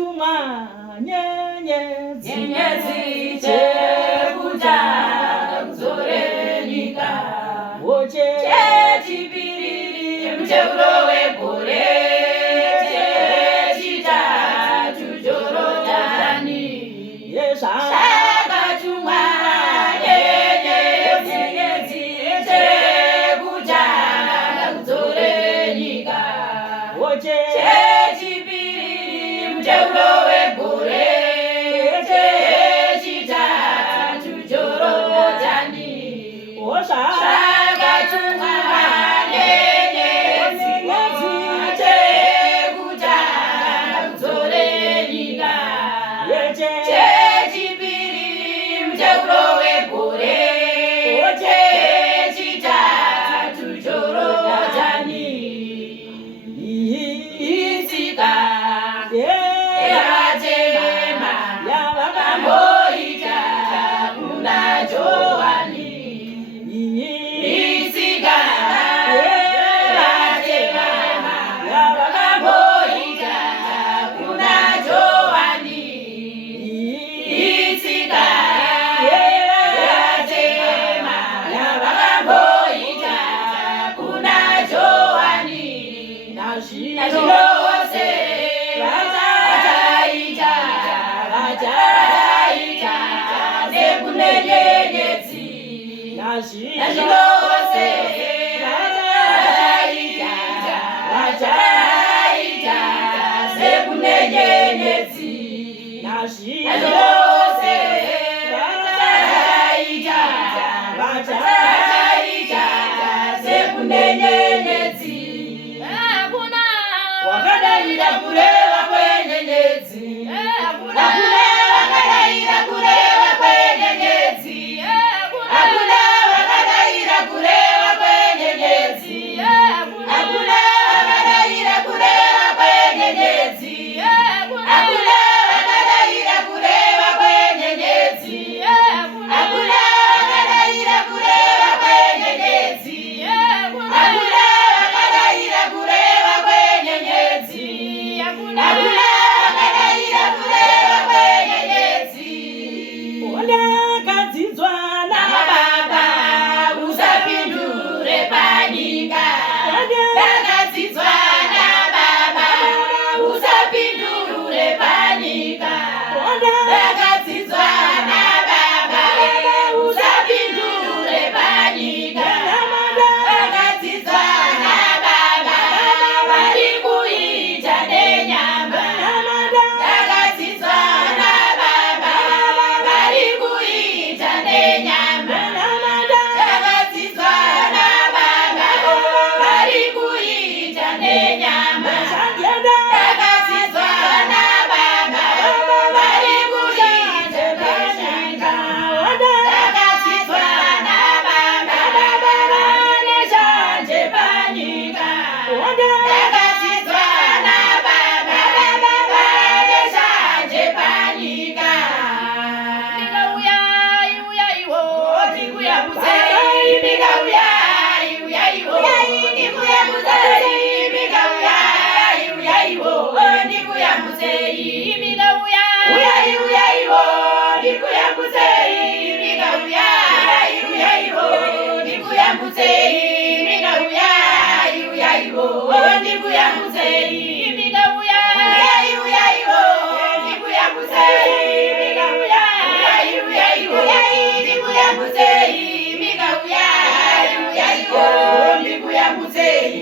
chuma nyenyedzi chekuta kuzore nyika chechipiri muteuro wegore chechitatu Jorodhani zvakatumwa nyenyedzi chekuta kuzore nyika chechipiri muteuro wegore chechitatu Jorodhani zvakatumwa nyenyedzi chekuta kuzore nyika chechipiri muteuro wegore chechitatu Jorodhani itsika yavatema yavakamboita kuna Johani itsika yavatema yavakamboita kuna Johani itsika yavatema yavakamboita kuna Johani nazvose vataita sekune nyenyedzi nazvose vataita sekune nyenyedzi nazvose vataita sekune nyenyedzi wakadaira kureva kwenyenyedzi hakuna wakadaira kureva kwenyenyedzi hakuna wakadaira kureva kwenyenyedzi hakuna wakadaira kureva kwenyenyedzi hakuna wakadaira kureva kwenyenyedzi hakuna wakadaira kureva kwenyenyedzi hakuna wakadaira kureva kwenyenyedzi hakuna wakadaira kureva kwenyenyedzi ondakadzidzwa namababa usapindure panyika ndakadzidzwa nababa usapindure panyika ndakadzidzwa nababa usapindure panyika ndakadzidzwa nababa vari kuita nenyama ndakadzidzwa nababa vari kuita nenyama ndakadzidzwa nababa vari kuita nenyama ndakadzidzwa nababa vari kuita nenyama ndakadzidzwa nababa vane shanje panyika ndakadzidzwa nababa vane shanje panyika uyaiwo ndikuyambudzei mika uyaiwo ndikuyambudzei mika uyaiwo ndikuyambudzei mika uyaiwo ndikuyambudzei mika uyaiwo ndikuyambudzei mika uyaiwo ndikuyambudzei mika uyaiwo ndikuyambudzei mika uyaiwo ndikuyambudzei mika uyaiwo ndikuyambudzei